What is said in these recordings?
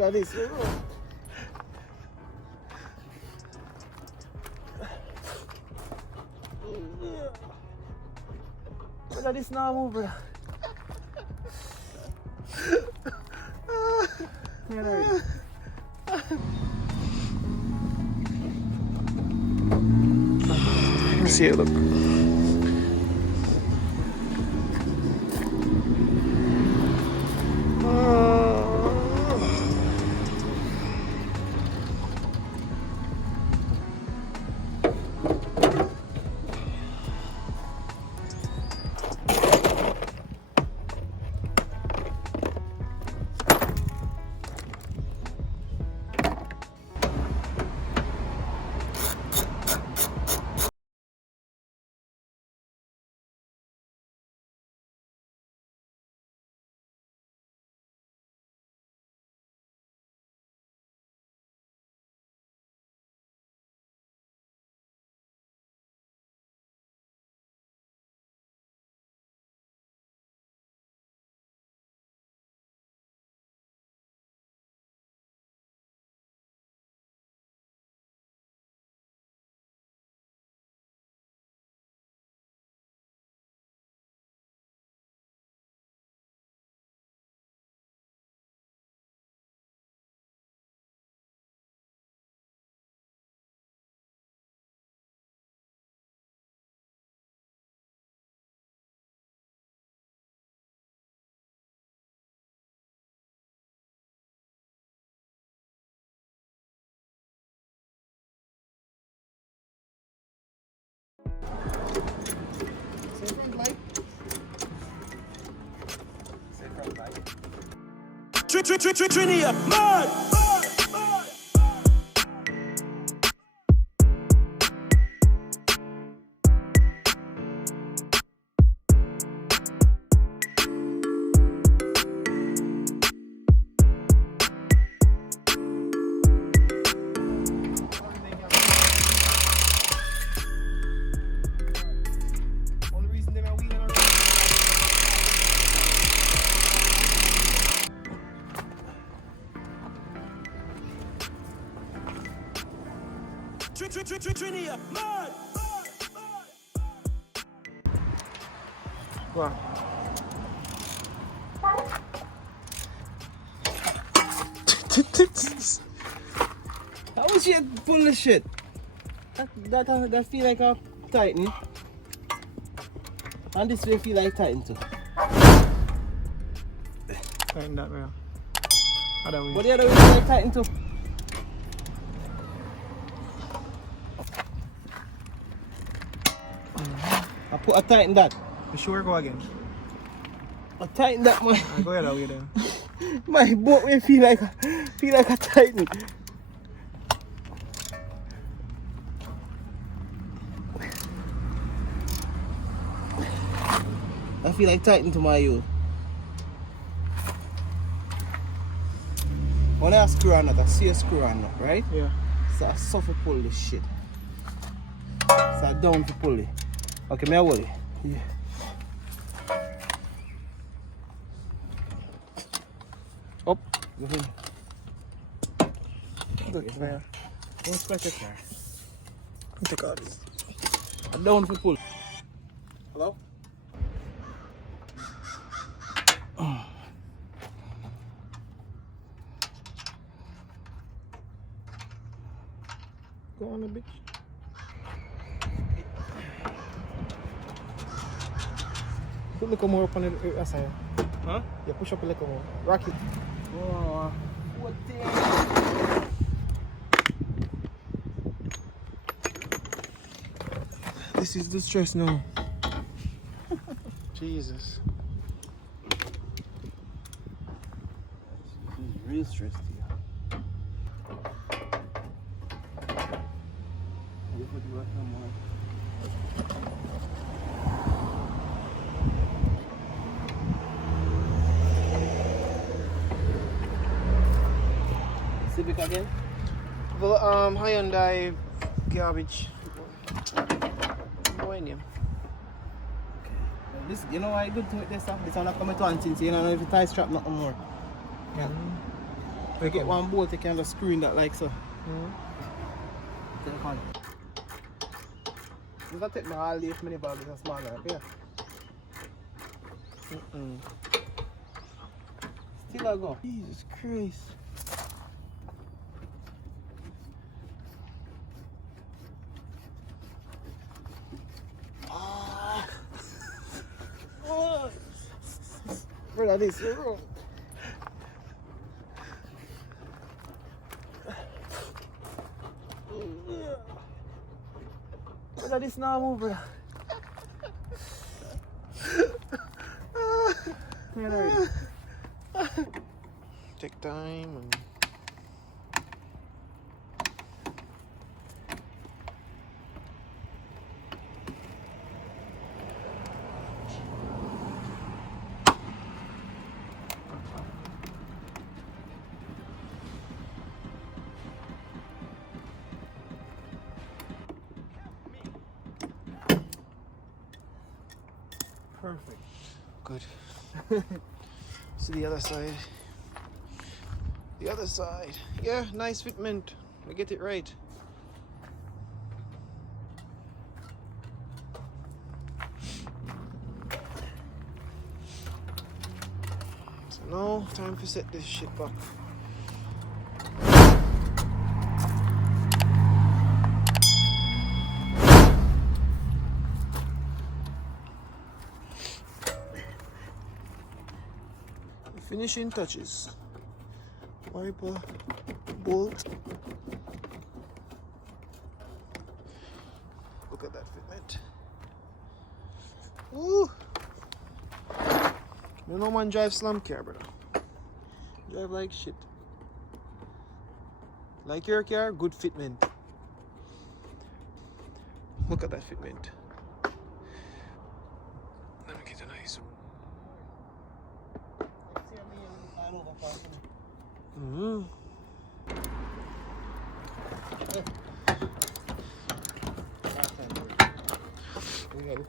Look at this. Look at this now, move, brother. Let me see it, look. Trinia, man! Trinia, man! Go on. How was you pull the shit? That feel like a tighten. And this way feel like tighten too. Tighten that way. Other way. But the other way feel like tighten too. I put a tighten that. You sure go again? I tighten that man. Go ahead, way then. My boat will feel like a tighten. I feel like tighten to my you. When I screw on it, I see a screw on it, right? Yeah. So I suffer pull this shit. So I down to pull it. Okay, me I hold it. Yeah. Up. Go ahead. Good fire. Don't scratch your car. Take all this. I down to pull. Hello? Go on a bitch. Put a little more up on the side. Huh? Yeah, push up a little more. Rock it. Oh, what the This is the stress now. Jesus. This is real stressed here. CIVIC again? Well, Hyundai garbage. Millennium. This, you know why I good to it this stuff? This one not coming to one since you don't know if the tie strap nothing more. Yeah. You get one bolt, you can just screw in that like so. Mm-hmm. You can take my all day if many bags are small like yeah. Still I go. Jesus Christ. Brother, this is wrong. Brother, this now move, brother. Take time and Perfect. good. See the other side. The other side. Yeah, nice fitment. We get it right. So now, time to set this shit back. Finishing touches. Wiper, bolt. Look at that fitment. Woo! You know man drive slum car, brother. Drive like shit. Like your car, good fitment. Look at that fitment. Let me get a nice one. Mm-hmm.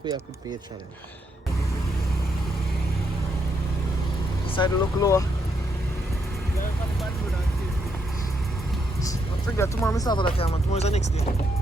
We have to pay a channel. Decide to look lower. I forget tomorrow I start on the camera. Tomorrow's the next day.